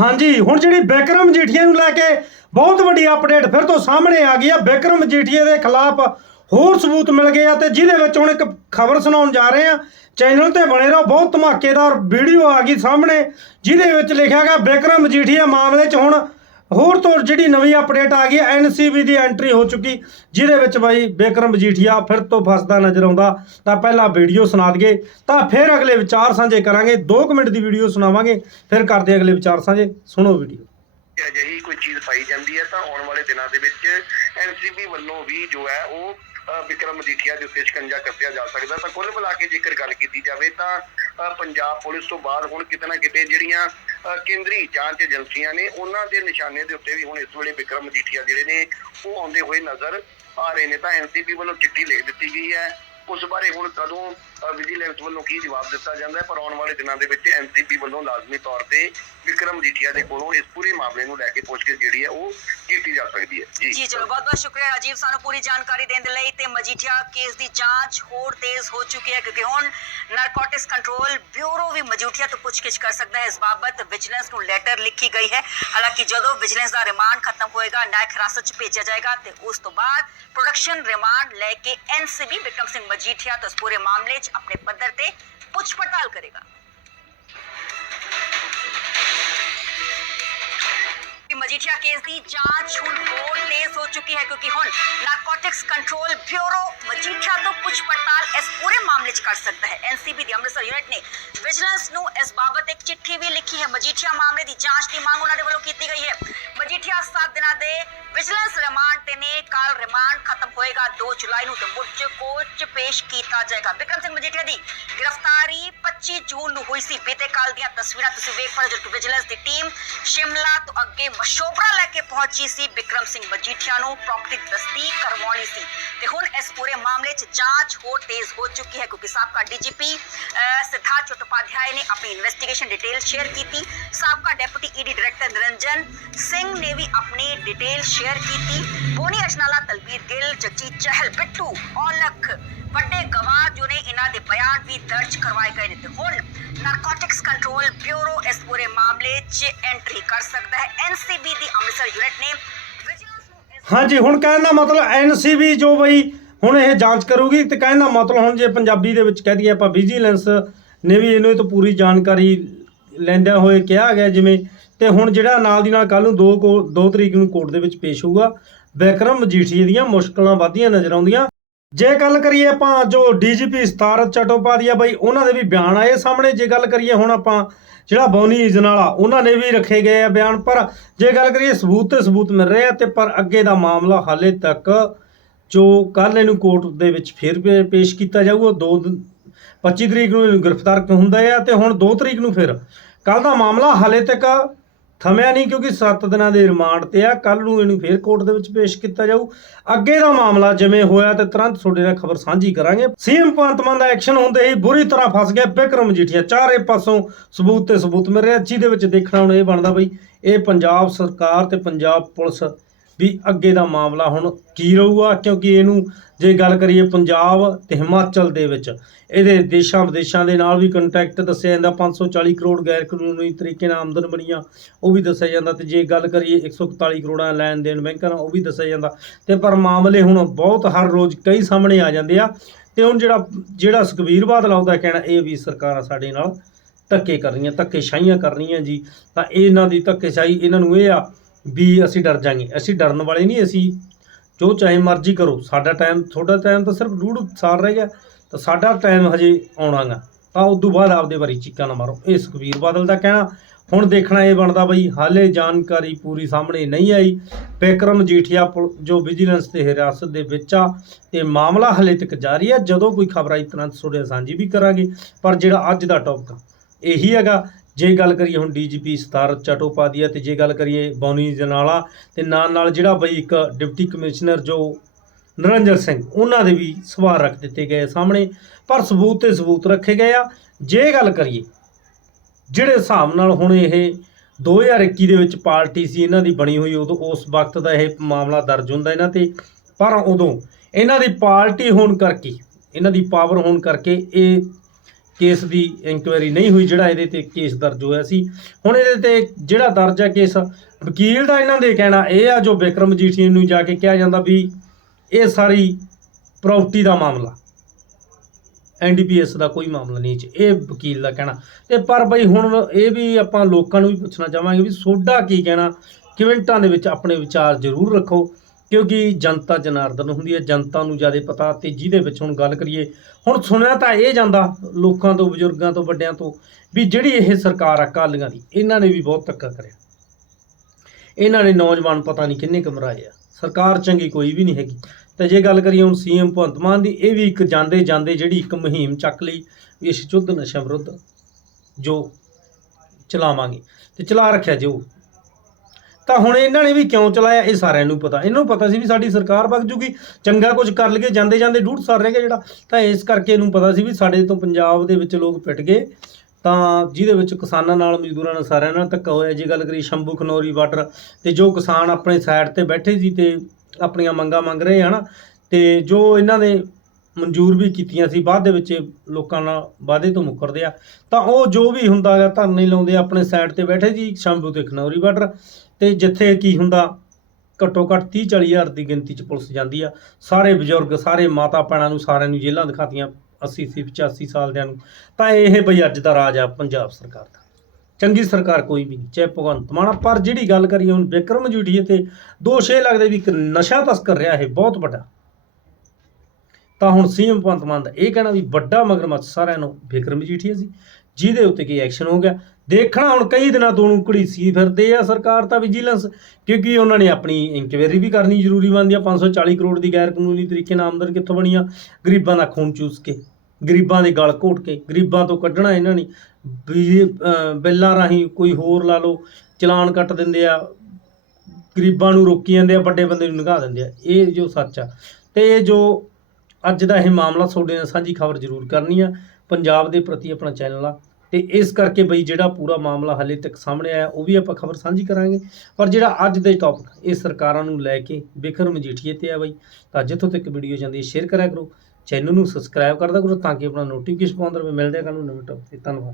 ਹਾਂਜੀ, ਹੁਣ ਜਿਹੜੀ ਬਿਕਰਮ ਜੀਠੀਆ ਨੂੰ ਲੈ ਕੇ ਬਹੁਤ ਵੱਡੀ ਅਪਡੇਟ ਫਿਰ ਤੋਂ ਸਾਹਮਣੇ ਆ ਗਈ ਆ। ਬਿਕਰਮ ਜੀਠੀਆ ਦੇ ਖਿਲਾਫ ਹੋਰ ਸਬੂਤ ਮਿਲ ਗਏ ਆ ਤੇ ਜਿਹਦੇ ਵਿੱਚ ਹੁਣ ਇੱਕ ਖਬਰ ਸੁਣਾਉਣ ਜਾ ਰਹੇ ਆ। ਚੈਨਲ ਤੇ ਬਣੇ ਰਹੋ, ਬਹੁਤ ਧਮਾਕੇਦਾਰ ਵੀਡੀਓ ਆ ਗਈ ਸਾਹਮਣੇ, ਜਿਹਦੇ ਵਿੱਚ ਲਿਖਿਆ ਗਿਆ ਬਿਕਰਮ ਜੀਠੀਆ ਮਾਮਲੇ 'ਚ ਹੁਣ ਹੋਰ ਤੋਂ ਜਿਹੜੀ ਨਵੀਂ ਅਪਡੇਟ ਆ ਗਈ ਐਨਸੀਬੀ ਦੀ ਐਂਟਰੀ ਹੋ ਚੁੱਕੀ, ਜਿਹਦੇ ਵਿੱਚ ਬਾਈ ਬਿਕਰਮ ਮਜੀਠੀਆ ਫਿਰ ਤੋਂ ਫਸਦਾ ਨਜ਼ਰ ਆਉਂਦਾ। ਤਾਂ ਪਹਿਲਾਂ ਵੀਡੀਓ ਸੁਣਾ ਦਈਏ, ਤਾਂ ਫਿਰ ਅਗਲੇ ਵਿਚਾਰ ਸਾਂਝੇ ਕਰਾਂਗੇ। 2 ਮਿੰਟ ਦੀ ਵੀਡੀਓ ਸੁਣਾਵਾਂਗੇ, ਫਿਰ ਕਰਦੇ ਅਗਲੇ ਵਿਚਾਰ ਸਾਂਝੇ। ਸੁਣੋ ਵੀਡੀਓ ਅਜਿਹੀ ਕੋਈ ਚੀਜ਼ ਪਾਈ ਜਾਂਦੀ ਹੈ, ਤਾਂ ਆਉਣ ਵਾਲੇ ਦਿਨਾਂ ਦੇ ਵਿੱਚ ਐਨਸੀਬੀ ਵੱਲੋਂ ਵੀ ਜੋ ਹੈ, ਉਹ ਵਿਕਰਮ ਮਜੀਠੀਆ ਦੇ ਉੱਤੇ ਸ਼ਿਕੰਜਾ ਕੱਸਿਆ ਜਾ ਸਕਦਾ। ਤਾਂ ਕੁੱਲ ਮਿਲਾ ਕੇ ਜੇਕਰ ਗੱਲ ਕੀਤੀ ਜਾਵੇ ਤਾਂ ਪੰਜਾਬ ਪੁਲਿਸ ਤੋਂ ਬਾਅਦ ਹੁਣ ਕਿਤੇ ਨਾ ਕਿਤੇ ਜਿਹੜੀਆਂ ਕੇਂਦਰੀ ਜਾਂਚ ਏਜੰਸੀਆਂ ਨੇ, ਉਹਨਾਂ ਦੇ ਨਿਸ਼ਾਨੇ ਦੇ ਉੱਤੇ ਵੀ ਹੁਣ ਇਸ ਵੇਲੇ ਵਿਕਰਮ ਮਜੀਠੀਆ ਜਿਹੜੇ ਨੇ, ਉਹ ਆਉਂਦੇ ਹੋਏ ਨਜ਼ਰ ਆ ਰਹੇ ਨੇ। ਤਾਂ ਐਨਸੀਬੀ ਵੱਲੋਂ ਚਿੱਠੀ ਲਿਖ ਦਿੱਤੀ ਗਈ ਹੈ। ਉਸ ਬਾਰੇ ਹੁਣ ਕਦੋਂ ਵਿਜੀਲੈਂਸ ਵੱਲੋਂ ਕੀ ਜਵਾਬ ਦਿੱਤਾ ਜਾਂਦਾ ਹੈ? ਪਰ ਆਉਣ ਵਾਲੇ ਦਿਨਾਂ ਦੇ ਵਿੱਚ ਐਨਸੀਪੀ ਵੱਲੋਂ ਲਾਜ਼ਮੀ ਤੌਰ ਤੇ ਵਿਕਰਮ ਜੀਠੀਆ ਦੇ ਕੋਲੋਂ ਇਸ ਪੂਰੇ ਮਾਮਲੇ ਨੂੰ ਲੈ ਕੇ ਪੁੱਛਗਿੱਛ ਜਿਹੜੀ ਹੈ, ਉਹ ਕੀਤੀ ਜਾ ਸਕਦੀ ਹੈ। ਜੀ। ਜੀ, ਚਲੋ ਬਹੁਤ ਬਹੁਤ ਸ਼ੁਕਰੀਆ ਰਾਜੀਵ ਸਾਨੂੰ ਪੂਰੀ ਜਾਣਕਾਰੀ ਦੇਣ ਦੇ ਲਈ ਤੇ ਮਜੀਠੀਆ ਕੇਸ ਦੀ ਜਾਂਚ ਹੋਰ ਤੇਜ਼ ਹੋ ਚੁੱਕੀ ਹੈ ਕਿਉਂਕਿ ਹੁਣ ਨਾਰਕੋਟਿਕਸ ਕੰਟਰੋਲ ਬਿਊਰੋ ਵੀ ਮਜੀਠੀਆ ਤੋਂ ਪੁੱਛਗਿੱਛ ਕਰ ਸਕਦਾ ਹੈ। ਇਸ ਬਾਬਤ ਵਿਜੀਲੈਂਸ ਨੂੰ ਲੈਟਰ ਲਿਖੀ ਗਈ ਹੈ। ਹਾਲਾਂਕਿ ਜਦੋਂ ਵਿਜੀਲੈਂਸ ਦਾ ਰਿਮਾਂਡ ਖਤਮ ਹੋਏਗਾ, ਨਾਇਕ ਹਿਰਾਸਤ 'ਚ ਭੇਜਿਆ ਜਾਏਗਾ ਤੇ ਉਸ ਤੋਂ ਬਾਅਦ ਪ੍ਰੋਡਕਸ਼ਨ ਰਿਮਾਂਡ ਲੈ ਕੇ ਐਨਸੀਬੀ ਵਿਕਰਮ ਸਿੰਘ ਮਜੀਠੀਆ ਤੋਂ ਇਸ ਪੂਰੇ ਮਾਮਲੇ 'ਚ ਆਪਣੇ ਪੱਧਰ ਤੇ ਪੁੱਛ ਪੜਤਾਲ ਕਰੇਗਾ ਕਿ ਮਜੀਠੀਆ ਕੇਸ ਦੀ ਜਾਂਚ ਹੁਣ ਹੋਰ ਤੇਜ਼ ਹੋ ਚੁੱਕੀ ਹੈ ਕਿਉਂਕਿ ਹੁਣ ਨਾਰਕੋਟਿਕਸ ਕੰਟਰੋਲ ਬਿਊਰੋ ਮਜੀਠੀਆ ਤੋਂ ਪੁੱਛ ਪੜਤਾਲ ਇਸ ਪੂਰੇ ਮਾਮਲੇ 'ਚ ਕਰ ਸਕਦਾ ਹੈ ਐਨਸੀਬੀ ਦੀ ਅੰਮ੍ਰਿਤਸਰ ਯੂਨਿਟ ਨੇ ਵਿਜੀਲੈਂਸ ਨੂੰ ਇਸ ਬਾਬਤ ਇੱਕ ਚਿੱਠੀ ਵੀ ਲਿਖੀ ਹੈ ਮਜੀਠੀਆ ਮਾਮਲੇ ਦੀ ਜਾਂਚ ਦੀ ਮੰਗ ਉਹਨਾਂ ਦੇ ਵੱਲੋਂ ਕੀਤੀ ਗਈ ਹੈ ਮਜੀਠੀਆ 7 ਦਿਨਾਂ ਦੇ ਵਿਜੀਲੈਂਸ ਰਿਮਾਂਡ ਤੇ ਨੇ ਕੱਲ ਰਿਮਾਂਡ ਖਤਮ ਹੋਏਗਾ 2 ਜੁਲਾਈ ਨੂੰ ਤੇ ਮੁੜ ਚ ਪੇਸ਼ ਕੀਤਾ ਜਾਏਗਾ। ਵਿਕਰਮ ਸਿੰਘ ਮਜੀਠੀਆ ਦੀ ਗ੍ਰਿਫਤਾਰੀ 25 ਜੂਨ ਨੂੰ ਹੋਈ ਸੀ। ਬੀਤੇ ਕੱਲ ਦੀਆਂ ਤਸਵੀਰਾਂ ਤੁਸੀਂ ਵੇਖ ਪਾ ਰਹੇ ਵਿਜੀਲੈਂਸ ਦੀ ਟੀਮ ਸ਼ਿਮਲਾ ਤੋਂ ਅੱਗੇ ਮਸ਼ੋਬਰਾ ਲੈ ਕੇ ਪਹੁੰਚੀ ਸੀ। ਵਿਕਰਮ ਸਿੰਘ ਮਜੀਠੀਆ ਨੂੰ ਪ੍ਰਾਪਰਟੀ ਤਸਦੀਕ ਕਰਵਾਉਣੀ ਸੀ। ਤੇ ਹੁਣ ਇਸ ਪੂਰੇ ਮਾਮਲੇ 'ਚ ਜਾਂਚ ਹੋਰ ਤੇਜ਼ ਹੋ ਚੁੱਕੀ ਹੈ, ਕਿਉਂਕਿ ਸਾਬਕਾ ਡੀਜੀਪੀ ਸਿਧਾਰਥ ਚਟੋਪਾਧਿਆਏ ਨੇ ਆਪਣੀ ਇਨਵੈਸਟੀਗੇਸ਼ਨ ਡਿਟੇਲ ਸ਼ੇਅਰ ਕੀਤੀ। ਸਾਬਕਾ deputy ED director Niranjan Singh ਨੇ ਵੀ ਆਪਣੀ ਡਿਟੇਲ ਸ਼ੇਅਰ ਕੀਤੀ। ਬੋਨੀ ਅਜਨਾਲਾ ਤਲਬੀਰ ਗਿੱਲ ਜਗਜੀਤ ਚਹਿਲ, ਬਿੱਟੂ, ਔਲਖ। ਵੱਡੇ ਗਵਾਹ ਜੋ ਨੇ ਇਹਨਾਂ ਦੇ ਬਿਆਨ ਵੀ ਦਰਜ ਕਰਵਾਏ ਗਏ ਨੇ ਤੇ ਹੁਣ ਨਾਰਕੋਟਿਕਸ ਕੰਟਰੋਲ ਬਿਊਰੋ ਇਸ ਪੂਰੇ ਮਾਮਲੇ 'ਚ ਐਂਟਰੀ ਕਰ ਸਕਦਾ ਹੈ। ਐਨਸੀਬੀ ਦੀ ਅੰਮ੍ਰਿਤਸਰ ਯੂਨਿਟ ਨੇ ਹਾਂਜੀ, ਹੁਣ ਕਹਿਣ ਦਾ ਮਤਲਬ ਐਨਸੀਬੀ ਜੋ ਬਈ ਹੁਣ ਇਹ ਜਾਂਚ ਕਰੂਗੀ ਤੇ ਕਹਿਣ ਦਾ ਮਤਲਬ ਹੁਣ ਜੇ ਪੰਜਾਬੀ ਦੇ ਵਿੱਚ ਕਹਿ ਦਈਏ ਆਪਾਂ ਵਿਜੀਲੈਂਸ ਨੇ ਵੀ ਇਹਨੂੰ ਤੋਂ ਪੂਰੀ ਜਾਣਕਾਰੀ ਲੈਂਦਿਆਂ ਹੋਏ ਕਿਹਾ ਗਿਆ ਜਿਵੇਂ ਤੇ ਹੁਣ ਜਿਹੜਾ ਨਾਲ ਦੀ ਨਾਲ ਕੱਲ ਨੂੰ 2 2 ਤਰੀਕ ਨੂੰ ਕੋਰਟ ਦੇ ਵਿੱਚ ਪੇਸ਼ ਹੋਊਗਾ, ਵਿਕਰਮ ਮਜੀਠੀਆ ਦੀਆਂ ਮੁਸ਼ਕਲਾਂ ਵਧੀਆਂ ਨਜ਼ਰ ਆਉਂਦੀਆਂ। ਜੇ ਗੱਲ ਕਰੀਏ ਆਪਾਂ ਜੋ ਡੀਜੀਪੀ ਸਤਾਰਤ ਚਟੋਪਾਧਿਆ ਬਾਈ, ਉਹਨਾਂ ਦੇ ਵੀ ਬਿਆਨ ਆਏ ਸਾਹਮਣੇ। ਜੇ ਗੱਲ ਕਰੀਏ ਹੁਣ ਆਪਾਂ ਜਿਹੜਾ ਬੌਨੀ ਇਜਨਾਲਾ ਉਹਨਾਂ ਨੇ ਵੀ ਰੱਖੇ ਗਏ ਆ ਬਿਆਨ। ਪਰ ਜੇ ਗੱਲ ਕਰੀਏ ਸਬੂਤ ਤੇ ਸਬੂਤ ਮਿਲ ਰਹੇ ਆ ਤੇ ਪਰ ਅੱਗੇ ਦਾ ਮਾਮਲਾ ਹਾਲੇ ਤੱਕ ਜੋ ਕੱਲ ਇਹਨੂੰ ਕੋਰਟ ਦੇ ਵਿੱਚ ਫਿਰ ਪੇ- ਪੇਸ਼ ਕੀਤਾ ਜਾਊਗਾ। 2 25 ਤਰੀਕ ਨੂੰ ਗ੍ਰਿਫਤਾਰ ਹੁੰਦਾ ਆ ਤੇ ਹੁਣ 2 ਤਰੀਕ ਨੂੰ ਫਿਰ ਕੱਲ ਦਾ ਮਾਮਲਾ ਹਾਲੇ ਤੱਕ ਥਮਿਆ ਨਹੀਂ ਕਿਉਂਕਿ 7 ਦਿਨਾਂ ਦੇ ਰਿਮਾਂਡ ਤੇ ਆ। ਕੱਲ ਨੂੰ ਇਹਨੂੰ ਫੇਰ ਕੋਰਟ ਦੇ ਵਿੱਚ ਪੇਸ਼ ਕੀਤਾ ਜਾਊ। ਅੱਗੇ ਦਾ ਮਾਮਲਾ ਜਿਵੇਂ ਹੋਇਆ ਤੇ ਤੁਰੰਤ ਤੁਹਾਡੇ ਨਾਲ ਖਬਰ ਸਾਂਝੀ ਕਰਾਂਗੇ। ਸੀਐਮ ਭਗਵੰਤ ਮਾਨ ਦਾ ਐਕਸ਼ਨ ਹੁੰਦੇ ਹੀ ਬੁਰੀ ਤਰ੍ਹਾਂ ਫਸ ਗਿਆ। ਬਿਕਰਮ ਮਜੀਠੀਆ ਚਾਰੇ ਪਾਸੋਂ ਸਬੂਤ ਤੇ ਸਬੂਤ ਮਿਲ ਰਿਹਾ। ਜਿਹਦੇ ਵਿੱਚ ਦੇਖਣਾ ਹੁਣ ਇਹ ਬਣਦਾ ਬਈ, ਇਹ ਪੰਜਾਬ ਸਰਕਾਰ ਤੇ ਪੰਜਾਬ ਪੁਲਿਸ ਵੀ ਅੱਗੇ ਦਾ ਮਾਮਲਾ ਹੁਣ ਕੀ ਰਹੂਗਾ? ਕਿਉਂਕਿ ਇਹਨੂੰ ਜੇ ਗੱਲ ਕਰੀਏ ਪੰਜਾਬ ਤੇ ਹਿਮਾਚਲ ਦੇ ਵਿੱਚ, ਇਹਦੇ ਦੇਸ਼ਾਂ ਵਿਦੇਸ਼ਾਂ ਦੇ ਨਾਲ ਵੀ ਕੰਟੈਕਟ ਦੱਸਿਆ ਜਾਂਦਾ। 540 ਕਰੋੜ ਗੈਰ ਕਾਨੂੰਨੀ ਤਰੀਕੇ ਨਾਲ ਆਮਦਨ ਬਣੀਆਂ, ਉਹ ਵੀ ਦੱਸਿਆ ਜਾਂਦਾ। ਤੇ ਜੇ ਗੱਲ ਕਰੀਏ 141 ਕਰੋੜਾਂ ਲੈਣ ਦੇਣ ਬੈਂਕਾਂ ਨਾਲ ਉਹ ਵੀ ਦੱਸਿਆ ਜਾਂਦਾ। ਤੇ ਪਰ ਮਾਮਲੇ ਹੁਣ ਬਹੁਤ ਹਰ ਰੋਜ਼ ਕਈ ਸਾਹਮਣੇ ਆ ਜਾਂਦੇ ਆ। ਤੇ ਹੁਣ ਜਿਹੜਾ ਜਿਹੜਾ ਸੁਖਬੀਰ ਬਾਦਲ ਆਉਂਦਾ ਕਹਿਣਾ ਇਹ ਵੀ ਸਰਕਾਰਾਂ ਸਾਡੇ ਨਾਲ ਧੱਕੇ ਕਰ ਰਹੀਆਂ ਧੱਕੇ ਸ਼ਾਹੀਆਂ ਕਰ ਰਹੀਆਂ ਜੀ। ਤਾਂ ਇਹਨਾਂ ਦੀ ਧੱਕੇਸ਼ਾਹੀ, ਇਹਨਾਂ ਨੂੰ ਇਹ ਆ ਵੀ ਅਸੀਂ ਡਰ ਜਾਾਂਗੇ। ਅਸੀਂ ਡਰਨ ਵਾਲੇ ਨਹੀਂ ਅਸੀਂ। ਜੋ ਚਾਹੇ ਮਰਜ਼ੀ ਕਰੋ। ਸਾਡਾ ਟਾਈਮ ਤੁਹਾਡਾ ਟਾਈਮ ਤਾਂ ਸਿਰਫ ਡੂਢ ਸਾਲ ਰਹਿ ਗਿਆ। ਤਾਂ ਸਾਡਾ ਟਾਈਮ ਹਜੇ ਆਉਣਾਗਾ। ਤਾਂ ਉਸ ਤੋਂ ਬਾਅਦ ਆਪਦੇ ਵਾਰੀ ਚੀਕਾਂ ਨਾ ਮਾਰੋ। ਇਹ ਸੁਖਬੀਰ ਬਾਦਲ ਦਾ ਕਹਿਣਾ। ਹੁਣ ਦੇਖਣਾ ਇਹ ਬਣਦਾ ਬਈ, ਹਾਲੇ ਜਾਣਕਾਰੀ ਪੂਰੀ ਸਾਹਮਣੇ ਨਹੀਂ ਆਈ। ਬਿਕਰਮ ਜੀਠੀਆ ਪੁਲ- ਜੋ ਵਿਜੀਲੈਂਸ ਤੇ ਹਿਰਾਸਤ ਦੇ ਵਿੱਚ ਆ ਤੇ ਮਾਮਲਾ ਹਲੇ ਤੱਕ ਜਾਰੀ ਆ। ਜਦੋਂ ਕੋਈ ਖਬਰ ਆਈ ਤੁਰੰਤ ਤੁਹਾਡੇ ਸਾਂਝੀ ਵੀ ਕਰਾਂਗੇ। ਪਰ ਜਿਹੜਾ ਅੱਜ ਦਾ ਟੌਪਿਕ ਇਹੀ ਹੈਗਾ। ਜੇ ਗੱਲ ਕਰੀਏ ਹੁਣ ਡੀਜੀਪੀ ਸਤਾਰਤ ਚਟੋਪਾਧਿਆ ਤੇ ਜੇ ਗੱਲ ਕਰੀਏ ਬੌਨੀ ਜਨਾਲਾ ਤੇ ਨਾਲ ਨਾਲ ਜਿਹੜਾ ਬਈ ਇੱਕ ਡਿਪਟੀ ਕਮਿਸ਼ਨਰ ਜੋ ਨਰਿੰਦਰ ਸਿੰਘ, ਉਹਨਾਂ ਦੇ ਵੀ ਸਵਾਲ ਰੱਖ ਦਿੱਤੇ ਗਏ ਸਾਹਮਣੇ, ਪਰ ਸਬੂਤ ਤੇ ਸਬੂਤ ਰੱਖੇ ਗਏ ਆ। ਜੇ ਗੱਲ ਕਰੀਏ, ਜਿਹੜੇ ਹਿਸਾਬ ਨਾਲ ਹੁਣ ਇਹ 2021 ਦੇ ਵਿੱਚ ਪਾਰਟੀ ਸੀ, ਇਹਨਾਂ ਦੀ ਬਣੀ ਹੋਈ, ਉਦੋਂ ਉਸ ਵਕਤ ਦਾ ਇਹ ਮਾਮਲਾ ਦਰਜ ਹੁੰਦਾ ਇਹਨਾਂ ਤੇ, ਪਰ ਉਦੋਂ ਇਹਨਾਂ ਦੀ ਪਾਰਟੀ ਹੋਣ ਕਰਕੇ, ਇਹਨਾਂ ਦੀ ਪਾਵਰ ਹੋਣ ਕਰਕੇ ਇਹ ਕੇਸ ਦੀ ਇਨਕੁਆਇਰੀ ਨਹੀਂ ਹੋਈ ਜਿਹੜਾ ਇਹਦੇ ਤੇ ਕੇਸ ਦਰਜ ਹੋਇਆ ਸੀ। ਹੁਣ ਇਹਦੇ ਤੇ ਜਿਹੜਾ ਦਰਜ ਹੈ ਕੇਸ, ਵਕੀਲ ਦਾ ਇਹਨਾਂ ਦੇ ਕਹਿਣਾ ਇਹ ਆ ਜੋ ਵਿਕਰਮ ਮਜੀਠੀਆ ਨੂੰ ਜਾ ਕੇ ਕਿਹਾ ਜਾਂਦਾ ਵੀ ਇਹ ਸਾਰੀ ਪ੍ਰਾਪਰਟੀ ਦਾ ਮਾਮਲਾ ਐਨਡੀਪੀਐਸ ਦਾ ਕੋਈ ਮਾਮਲਾ ਨਹੀਂ 'ਚ, ਇਹ ਵਕੀਲ ਦਾ ਕਹਿਣਾ। ਤੇ ਪਰ ਬਈ ਹੁਣ ਇਹ ਵੀ ਆਪਾਂ ਲੋਕਾਂ ਨੂੰ ਵੀ ਪੁੱਛਣਾ ਚਾਹਾਂਗੇ ਵੀ ਸੋਡਾ ਕੀ ਕਹਿਣਾ, ਕਮੈਂਟਾਂ ਦੇ ਵਿੱਚ ਆਪਣੇ ਵਿਚਾਰ ਜ਼ਰੂਰ ਰੱਖੋ। ਕਿਉਂਕਿ ਜਨਤਾ ਜਨਾਰਦਨ ਹੁੰਦੀ ਹੈ, ਜਨਤਾ ਨੂੰ ਜ਼ਿਆਦਾ ਪਤਾ ਤੇ ਜਿਹਦੇ ਵਿੱਚ ਹੁਣ ਗੱਲ ਕਰੀਏ, ਹੁਣ ਸੁਣਿਆ ਤਾਂ ਇਹ ਜਾਂਦਾ ਲੋਕਾਂ ਤੋਂ, ਬਜ਼ੁਰਗਾਂ ਤੋਂ, ਵੱਡਿਆਂ ਤੋਂ ਵੀ ਜਿਹੜੀ ਇਹ ਸਰਕਾਰ ਆ ਅਕਾਲੀਆਂ ਦੀ, ਇਹਨਾਂ ਨੇ ਵੀ ਬਹੁਤ ਧੱਕਾ ਕਰਿਆ। ਇਹਨਾਂ ਨੇ ਨੌਜਵਾਨ ਪਤਾ ਨਹੀਂ ਕਿੰਨੇ ਕਮਰਾਏ ਆ। ਸਰਕਾਰ ਚੰਗੀ ਕੋਈ ਵੀ ਨਹੀਂ ਹੈਗੀ। ਤੇ ਜੇ ਗੱਲ ਕਰੀਏ ਹੁਣ ਸੀਐਮ ਭਗਵੰਤ ਮਾਨ ਦੀ, ਇਹ ਵੀ ਇੱਕ ਜਾਂਦੇ ਜਾਂਦੇ ਜਿਹੜੀ ਇੱਕ ਮੁਹਿੰਮ ਚੱਕ ਲਈ ਵੀ ਇਸ ਯੁੱਧ ਨਸ਼ਾ ਵਿਰੁੱਧ ਜੋ ਚਲਾਵਾਂਗੇ। ਤੇ ਚਲਾ ਰੱਖਿਆ ਜੋ ਤਾਂ ਹੁਣ ਇਹਨਾਂ ਨੇ ਵੀ ਕਿਉਂ ਚਲਾਇਆ, ਇਹ ਸਾਰਿਆਂ ਨੂੰ ਪਤਾ। ਇਹਨਾਂ ਨੂੰ ਪਤਾ ਸੀ ਵੀ ਸਾਡੀ ਸਰਕਾਰ ਵਗ ਜੂਗੀ, ਚੰਗਾ ਕੁਝ ਕਰ ਲਈਏ ਜਾਂਦੇ ਜਾਂਦੇ ਡੂਢ ਸਾਲ ਰਹਿ ਗਿਆ ਜਿਹੜਾ। ਤਾਂ ਇਸ ਕਰਕੇ ਇਹਨੂੰ ਪਤਾ ਸੀ ਵੀ ਸਾਡੇ ਤੋਂ ਪੰਜਾਬ ਦੇ ਵਿੱਚ ਲੋਕ ਪਿੱਟ ਗਏ। ਤਾਂ ਜਿਹਦੇ ਵਿੱਚ ਕਿਸਾਨਾਂ ਨਾਲ, ਮਜ਼ਦੂਰਾਂ ਨਾਲ, ਸਾਰਿਆਂ ਨਾਲ ਧੱਕਾ ਹੋਇਆ। ਜੇ ਗੱਲ ਕਰੀ ਸ਼ੰਭੂ, ਖਨੌਰੀ, ਬਾਰਡਰ ਤੇ ਜੋ ਕਿਸਾਨ ਆਪਣੇ ਸਾਈਡ ਤੇ ਬੈਠੇ ਸੀ ਤੇ ਆਪਣੀਆਂ ਮੰਗਾਂ ਮੰਗ ਰਹੇ ਹਨ ਤੇ ਜੋ ਇਹਨਾਂ ਨੇ ਮਨਜ਼ੂਰ ਵੀ ਕੀਤੀਆਂ ਸੀ, ਬਾਅਦ ਦੇ ਵਿੱਚ ਲੋਕਾਂ ਨਾਲ ਵਾਅਦੇ ਤੋਂ ਮੁੱਕਰਦੇ ਆ। ਤਾਂ ਉਹ ਜੋ ਵੀ ਹੁੰਦਾ ਗਾ ਧਰਨੇ ਲਾਉਂਦੇ ਆਪਣੇ ਸਾਈਡ ਤੇ ਬੈਠੇ ਜੀ ਸ਼ੰਭੂ ਤੇ ਖਨੌਰੀ ਬਾਰਡਰ। ਤੇ ਜਿੱਥੇ ਕੀ ਹੁੰਦਾ, ਘੱਟੋ ਘੱਟ 30 40 ਹਜ਼ਾਰ ਦੀ ਗਿਣਤੀ ਚ ਪੁਲਿਸ ਜਾਂਦੀ ਆ। ਸਾਰੇ ਬਜ਼ੁਰਗ, ਸਾਰੇ ਮਾਤਾ ਭੈਣਾਂ ਨੂੰ ਸਾਰਿਆਂ ਨੂੰ ਜੇਲ੍ਹਾਂ ਦਿਖਾਤੀਆਂ 80 80 85 ਸਾਲ ਦਿਆਂ ਨੂੰ। ਤਾਂ ਇਹ ਬਈ ਅੱਜ ਦਾ ਰਾਜ ਆ ਪੰਜਾਬ ਸਰਕਾਰ ਦਾ। ਚੰਗੀ ਸਰਕਾਰ ਕੋਈ ਵੀ ਨਹੀਂ, ਚਾਹੇ ਭਗਵੰਤ ਮਾਨ ਪਰ ਜਿਹੜੀ ਗੱਲ ਕਰੀਏ ਹੁਣ ਵਿਕਰਮ ਜੁੜੀਏ ਤੇ ਦੋਸ਼ ਇਹ ਲੱਗਦੇ ਵੀ ਇੱਕ ਨਸ਼ਾ ਤਸਕਰ ਰਿਹਾ ਇਹ, ਬਹੁਤ ਵੱਡਾ। ਤਾਂ ਹੁਣ ਸੀਐਮ ਭਗਵੰਤ ਮਾਨ ਦਾ ਇਹ ਕਹਿਣਾ ਵੀ ਵੱਡਾ ਮਗਰਮੱਛ ਸਾਰਿਆਂ ਨੂੰ ਵਿਕਰਮ ਜੀਠੀਆ ਸੀ ਜਿਹਦੇ ਉੱਤੇ ਕੀ ਐਕਸ਼ਨ ਹੋ ਗਿਆ ਦੇਖਣਾ ਹੁਣ ਕਈ ਦਿਨਾਂ ਤੋਂ ਉਹਨੂੰ ਘੜੀਸੀ ਫਿਰਦੇ ਆ ਸਰਕਾਰ ਤਾਂ ਵਿਜੀਲੈਂਸ ਕਿਉਂਕਿ ਉਹਨਾਂ ਨੇ ਆਪਣੀ ਇਨਕੁਆਇਰੀ ਵੀ ਕਰਨੀ ਜ਼ਰੂਰੀ ਬਣਦੀ ਆ 540 ਕਰੋੜ ਦੀ ਗੈਰ ਕਾਨੂੰਨੀ ਤਰੀਕੇ ਨਾਲ ਆਮਦਨ ਕਿੱਥੋਂ ਬਣੀ ਆ? ਗਰੀਬਾਂ ਦਾ ਖੂਨ ਚੂਸ ਕੇ, ਗਰੀਬਾਂ ਦੇ ਗਲ ਘੋਟ ਕੇ, ਗਰੀਬਾਂ ਤੋਂ ਕੱਢਣਾ ਇਹਨਾਂ ਨੇ। ਵੀ ਬਿੱਲਾਂ ਰਾਹੀਂ ਕੋਈ ਹੋਰ ਲਾ ਲਓ, ਚਲਾਨ ਕੱਟ ਦਿੰਦੇ ਆ, ਗਰੀਬਾਂ ਨੂੰ ਰੋਕੀ ਜਾਂਦੇ ਆ, ਵੱਡੇ ਬੰਦੇ ਨੂੰ ਨਿਗਾਹ ਦਿੰਦੇ ਆ, ਇਹ ਜੋ ਸੱਚ ਆ। ਤੇ ਇਹ ਜੋ ਅੱਜ ਦਾ ਇਹ ਮਾਮਲਾ, ਤੁਹਾਡੇ ਨਾਲ ਸਾਂਝੀ ਖਬਰ ਜ਼ਰੂਰ ਕਰਨੀ ਆ, ਪੰਜਾਬ ਦੇ ਪ੍ਰਤੀ ਆਪਣਾ ਚੈਨਲ ਆ। ਤੇ ਇਸ ਕਰਕੇ ਬਈ ਜਿਹੜਾ ਪੂਰਾ ਮਾਮਲਾ ਹਲੇ ਤੱਕ ਸਾਹਮਣੇ ਆਇਆ, ਉਹ ਵੀ ਆਪਾਂ ਖਬਰ ਸਾਂਝੀ ਕਰਾਂਗੇ। ਪਰ ਜਿਹੜਾ ਅੱਜ ਦੇ ਟੌਪਿਕ ਇਹ ਸਰਕਾਰਾਂ ਨੂੰ ਲੈ ਕੇ ਬਿਖਰ ਮਜੀਠੀਏ ਤੇ ਆ ਬਈ। ਤਾਂ ਜਿੱਥੋਂ ਤੱਕ ਵੀਡੀਓ ਜਾਂਦੀ ਹੈ ਸ਼ੇਅਰ ਕਰਿਆ ਕਰੋ। ਚੈਨਲ ਨੂੰ ਸਬਸਕ੍ਰਾਈਬ ਕਰਦਾ ਕਰੋ ਤਾਂ ਕਿ ਆਪਣਾ ਨੋਟੀਫਿਕੇਸ਼ਨ ਪਾਉਂਦਾ ਰਹੇ ਮਿਲਦੇ ਆ ਕੱਲ੍ਹ ਨੂੰ ਨਵੇਂ ਟੌਪਿਕ ਤੇ। ਧੰਨਵਾਦ।